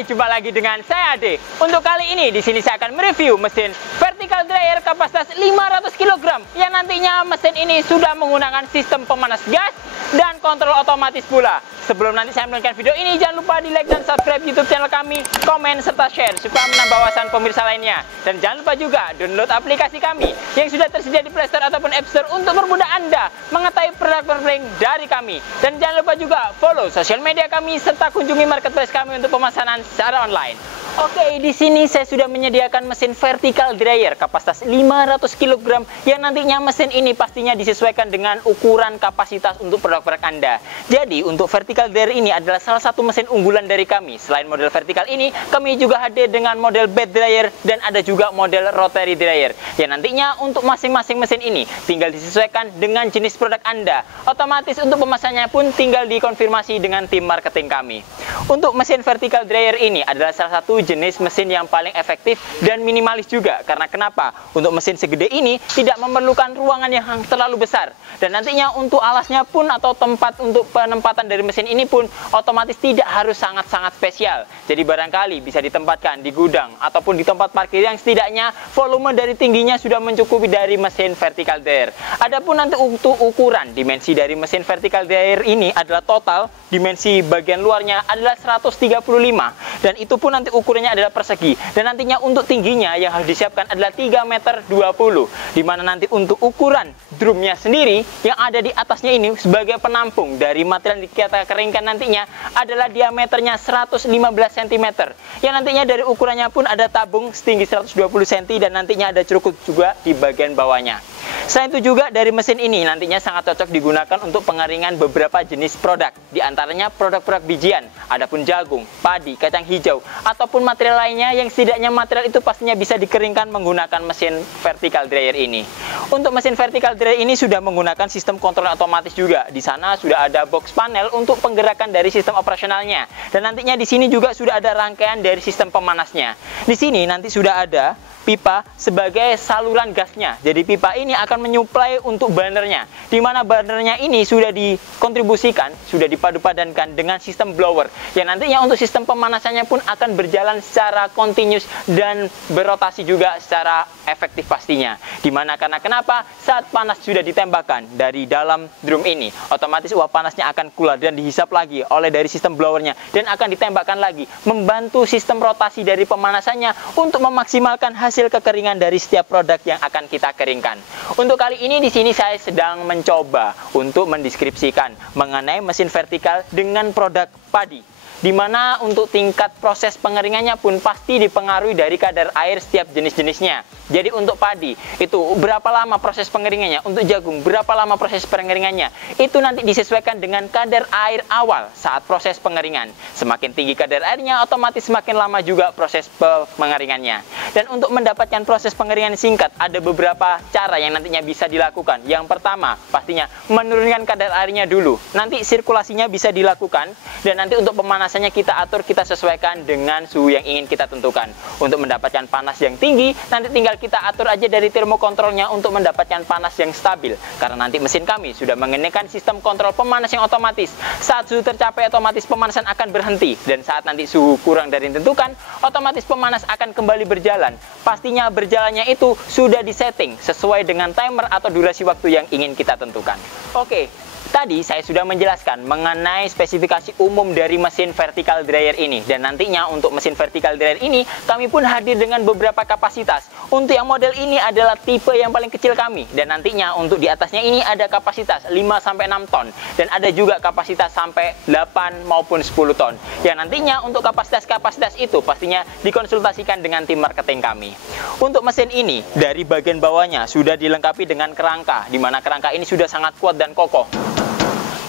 Hai, jumpa lagi dengan saya Ade. Untuk kali ini di sini saya akan mereview mesin vertical dryer kapasitas 500 kg yang nantinya mesin ini sudah menggunakan sistem pemanas gas dan kontrol otomatis pula. Sebelum nanti saya melanjutkan video ini, jangan lupa di like dan subscribe YouTube channel kami, komen serta share supaya menambah wawasan pemirsa lainnya. Dan jangan lupa juga download aplikasi kami yang sudah tersedia di Play Store ataupun App Store untuk mempermudah Anda mengetahui produk-produk dari kami. Dan jangan lupa juga follow sosial media kami serta kunjungi marketplace kami untuk pemesanan secara online. Oke, di sini saya sudah menyediakan mesin vertical dryer kapasitas 500 kg yang nantinya mesin ini pastinya disesuaikan dengan ukuran kapasitas untuk produk-produk Anda. Jadi, untuk vertical dryer ini adalah salah satu mesin unggulan dari kami. Selain model vertical ini, kami juga hadir dengan model bed dryer dan ada juga model rotary dryer. Yang nantinya untuk masing-masing mesin ini tinggal disesuaikan dengan jenis produk Anda. Otomatis untuk pemesannya pun tinggal dikonfirmasi dengan tim marketing kami. Untuk mesin vertical dryer ini adalah salah satu jenis mesin yang paling efektif dan minimalis juga. Karena kenapa? Untuk mesin segede ini tidak memerlukan ruangan yang terlalu besar. Dan nantinya untuk alasnya pun atau tempat untuk penempatan dari mesin ini pun otomatis tidak harus sangat-sangat spesial. Jadi barangkali bisa ditempatkan di gudang ataupun di tempat parkir yang setidaknya volume dari tingginya sudah mencukupi dari mesin vertical dryer. Adapun nanti untuk ukuran dimensi dari mesin vertical dryer ini adalah total dimensi bagian luarnya adalah 135 dan itu pun nanti ukurannya adalah persegi, dan nantinya untuk tingginya yang harus disiapkan adalah 3,20 meter, dimana nanti untuk ukuran drumnya sendiri yang ada di atasnya ini sebagai penampung dari material yang kita keringkan nantinya adalah diameternya 115 cm, yang nantinya dari ukurannya pun ada tabung setinggi 120 cm dan nantinya ada curug juga di bagian bawahnya. Selain itu juga dari mesin ini nantinya sangat cocok digunakan untuk pengeringan beberapa jenis produk, diantaranya produk-produk bijian, adapun jagung, padi, kacang hijau, ataupun material lainnya yang setidaknya material itu pastinya bisa dikeringkan menggunakan mesin vertical dryer ini. Untuk mesin vertical dryer ini sudah menggunakan sistem kontrol otomatis juga. Di sana sudah ada box panel untuk penggerakan dari sistem operasionalnya, dan nantinya di sini juga sudah ada rangkaian dari sistem pemanasnya. Di sini nanti sudah ada pipa sebagai saluran gasnya. Jadi pipa ini akan menyuplai untuk burnernya, di mana burnernya ini sudah dikontribusikan, sudah dipadu-padankan dengan sistem blower yang nantinya untuk sistem pemanasannya pun akan berjalan secara continuous dan berotasi juga secara efektif pastinya. Dimana karena kenapa? Saat panas sudah ditembakkan dari dalam drum ini, otomatis uap panasnya akan keluar dan dihisap lagi oleh dari sistem blowernya dan akan ditembakkan lagi, membantu sistem rotasi dari pemanasannya untuk memaksimalkan hasil kekeringan dari setiap produk yang akan kita keringkan. Untuk kali ini di sini saya sedang mencoba untuk mendeskripsikan mengenai mesin vertikal dengan produk padi, di mana untuk tingkat proses pengeringannya pun pasti dipengaruhi dari kadar air setiap jenis-jenisnya. Jadi untuk padi itu berapa lama proses pengeringannya, untuk jagung berapa lama proses pengeringannya, itu nanti disesuaikan dengan kadar air awal saat proses pengeringan. Semakin tinggi kadar airnya, otomatis semakin lama juga proses pengeringannya. Dan untuk mendapatkan proses pengeringan singkat, ada beberapa cara yang nantinya bisa dilakukan. Yang pertama, pastinya menurunkan kadar airnya dulu. Nanti sirkulasinya bisa dilakukan, dan nanti untuk pemanasannya kita atur, kita sesuaikan dengan suhu yang ingin kita tentukan. Untuk mendapatkan panas yang tinggi, nanti tinggal kita atur aja dari termokontrolnya untuk mendapatkan panas yang stabil. Karena nanti mesin kami sudah mengenakan sistem kontrol pemanas yang otomatis. Saat suhu tercapai, otomatis pemanasan akan berhenti. Dan saat nanti suhu kurang dari yang ditentukan, otomatis pemanas akan kembali berjalan. Pastinya berjalannya itu sudah disetting sesuai dengan timer atau durasi waktu yang ingin kita tentukan. Oke. Tadi saya sudah menjelaskan mengenai spesifikasi umum dari mesin vertical dryer ini, dan nantinya untuk mesin vertical dryer ini kami pun hadir dengan beberapa kapasitas. Untuk yang model ini adalah tipe yang paling kecil kami, dan nantinya untuk di atasnya ini ada kapasitas 5-6 ton dan ada juga kapasitas sampai 8 maupun 10 ton. Yang nantinya untuk kapasitas-kapasitas itu pastinya dikonsultasikan dengan tim marketing kami. Untuk mesin ini dari bagian bawahnya sudah dilengkapi dengan kerangka, di mana kerangka ini sudah sangat kuat dan kokoh.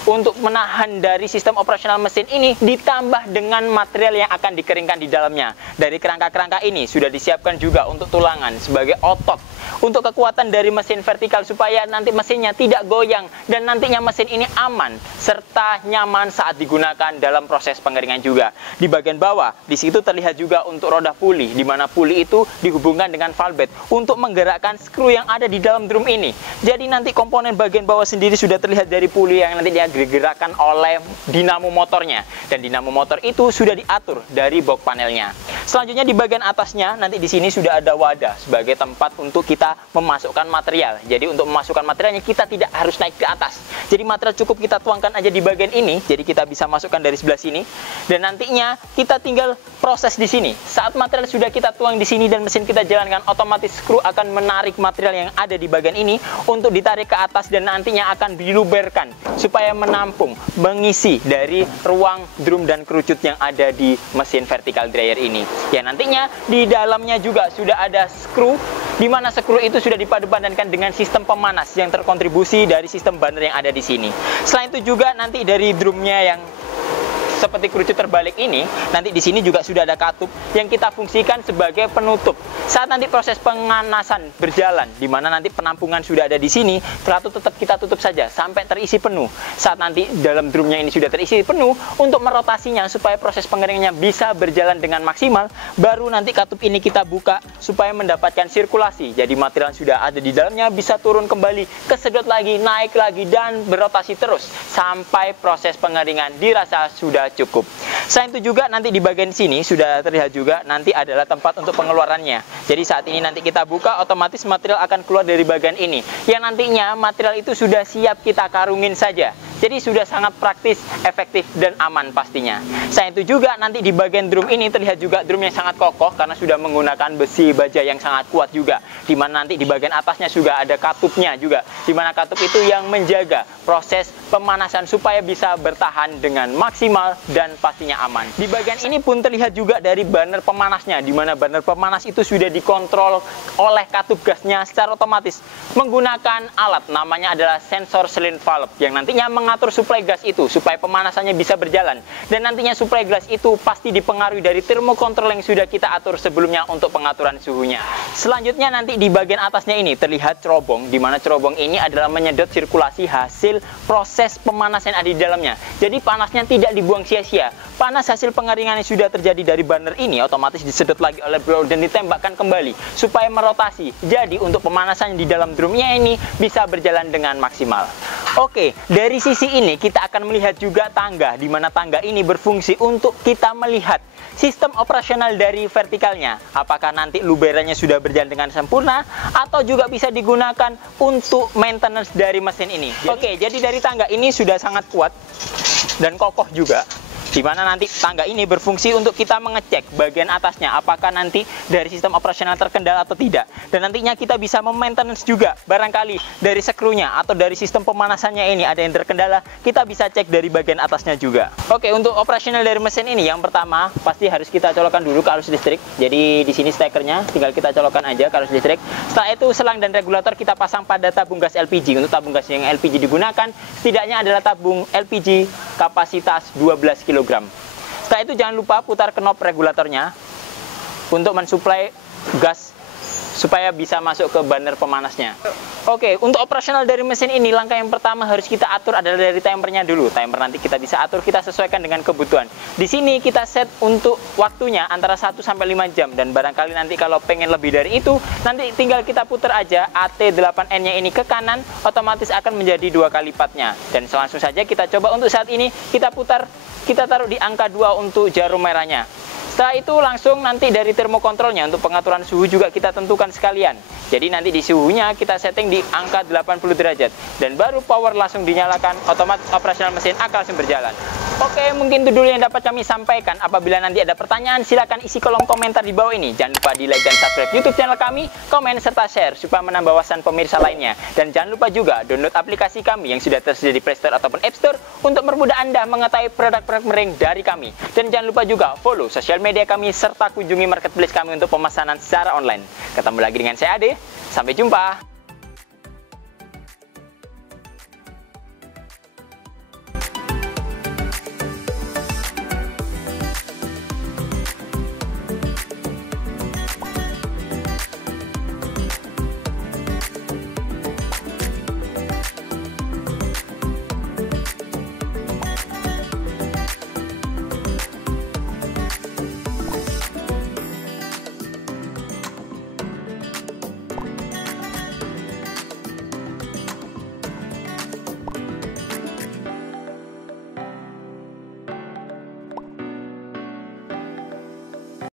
Untuk menahan dari sistem operasional mesin ini ditambah dengan material yang akan dikeringkan di dalamnya. Dari kerangka-kerangka ini sudah disiapkan juga untuk tulangan sebagai otot untuk kekuatan dari mesin vertikal supaya nanti mesinnya tidak goyang dan nantinya mesin ini aman serta nyaman saat digunakan dalam proses pengeringan juga. Di bagian bawah di situ terlihat juga untuk roda puli, di mana puli itu dihubungkan dengan valve bed untuk menggerakkan skru yang ada di dalam drum ini. Jadi nanti komponen bagian bawah sendiri sudah terlihat dari puli yang nantinya digerakkan oleh dinamo motornya. Dan dinamo motor itu sudah diatur dari box panelnya. Selanjutnya di bagian atasnya, nanti di sini sudah ada wadah sebagai tempat untuk kita memasukkan material. Jadi untuk memasukkan materialnya kita tidak harus naik ke atas. Jadi material cukup kita tuangkan aja di bagian ini. Jadi kita bisa masukkan dari sebelah sini. Dan nantinya kita tinggal proses di sini. Saat material sudah kita tuang di sini dan mesin kita jalankan, otomatis skru akan menarik material yang ada di bagian ini untuk ditarik ke atas dan nantinya akan diluberkan supaya menampung, mengisi dari ruang drum dan kerucut yang ada di mesin vertical dryer ini. Ya, nantinya di dalamnya juga sudah ada skru, di mana skru itu sudah dipadu-padankan dengan sistem pemanas yang terkontribusi dari sistem burner yang ada di sini. Selain itu juga nanti dari drumnya yang seperti kerucut terbalik ini, nanti di sini juga sudah ada katup yang kita fungsikan sebagai penutup. Saat nanti proses pemanasan berjalan, di mana nanti penampungan sudah ada di sini, katup tetap kita tutup saja sampai terisi penuh. Saat nanti dalam drumnya ini sudah terisi penuh, untuk merotasinya supaya proses pengeringannya bisa berjalan dengan maksimal, baru nanti katup ini kita buka supaya mendapatkan sirkulasi. Jadi material yang sudah ada di dalamnya bisa turun kembali, kesedot lagi, naik lagi, dan berotasi terus sampai proses pengeringan dirasa sudah cukup. Selain itu juga nanti di bagian sini sudah terlihat juga nanti adalah tempat untuk pengeluarannya. Jadi saat ini nanti kita buka, otomatis material akan keluar dari bagian ini. Yang nantinya material itu sudah siap kita karungin saja. Jadi sudah sangat praktis, efektif, dan aman pastinya. Selain itu juga nanti di bagian drum ini terlihat juga drumnya sangat kokoh karena sudah menggunakan besi baja yang sangat kuat juga. Dimana nanti di bagian atasnya juga ada katupnya juga. Dimana katup itu yang menjaga proses pemanasan supaya bisa bertahan dengan maksimal dan pastinya aman. Di bagian ini pun terlihat juga dari burner pemanasnya, di mana burner pemanas itu sudah dikontrol oleh katup gasnya secara otomatis menggunakan alat namanya adalah sensor cylinder valve yang nantinya mengatur suplai gas itu supaya pemanasannya bisa berjalan. Dan nantinya suplai gas itu pasti dipengaruhi dari termokontrol yang sudah kita atur sebelumnya untuk pengaturan suhunya. Selanjutnya nanti di bagian atasnya ini terlihat cerobong, di mana cerobong ini adalah menyedot sirkulasi hasil proses pemanasan yang ada di dalamnya. Jadi panasnya tidak dibuang sia-sia. Panas hasil pengeringan yang sudah terjadi dari burner ini otomatis disedot lagi oleh blower dan ditembakkan kembali supaya merotasi. Jadi untuk pemanasan di dalam drumnya ini bisa berjalan dengan maksimal. Oke, dari sisi ini kita akan melihat juga tangga, di mana tangga ini berfungsi untuk kita melihat sistem operasional dari vertikalnya. Apakah nanti luberannya sudah berjalan dengan sempurna atau juga bisa digunakan untuk maintenance dari mesin ini. Oke, jadi dari tangga ini sudah sangat kuat dan kokoh juga. Di mana nanti tangga ini berfungsi untuk kita mengecek bagian atasnya apakah nanti dari sistem operasional terkendala atau tidak. Dan nantinya kita bisa memaintenance juga barangkali dari skrunya atau dari sistem pemanasannya ini ada yang terkendala, kita bisa cek dari bagian atasnya juga. Oke, untuk operasional dari mesin ini yang pertama pasti harus kita colokkan dulu ke arus listrik. Jadi di sini stekernya tinggal kita colokkan aja ke arus listrik. Setelah itu selang dan regulator kita pasang pada tabung gas LPG. Untuk tabung gas yang LPG digunakan setidaknya adalah tabung LPG kapasitas 12 kg. Setelah itu jangan lupa putar knob regulatornya untuk mensuplai gas supaya bisa masuk ke burner pemanasnya. Oke, untuk operasional dari mesin ini langkah yang pertama harus kita atur adalah dari timernya dulu. Timer nanti kita bisa atur, kita sesuaikan dengan kebutuhan. Di sini kita set untuk waktunya antara 1 sampai 5 jam dan barangkali nanti kalau pengen lebih dari itu, nanti tinggal kita putar aja AT8N-nya ini ke kanan, otomatis akan menjadi 2 kali lipatnya. Dan langsung saja kita coba untuk saat ini kita putar, kita taruh di angka 2 untuk jarum merahnya. Setelah itu langsung nanti dari termokontrolnya untuk pengaturan suhu juga kita tentukan sekalian. Jadi nanti di suhunya kita setting di angka 80 derajat. Dan baru power langsung dinyalakan, otomatis operasional mesin akan langsung berjalan. Oke, mungkin itu dulu yang dapat kami sampaikan. Apabila nanti ada pertanyaan, silakan isi kolom komentar di bawah ini. Jangan lupa di like dan subscribe YouTube channel kami, komen serta share supaya menambah wawasan pemirsa lainnya. Dan jangan lupa juga download aplikasi kami yang sudah tersedia di Play Store ataupun App Store untuk mempermudah Anda mengetahui produk-produk miring dari kami. Dan jangan lupa juga follow sosial media kami serta kunjungi marketplace kami untuk pemesanan secara online. Ketemu lagi dengan saya Ade. Sampai jumpa.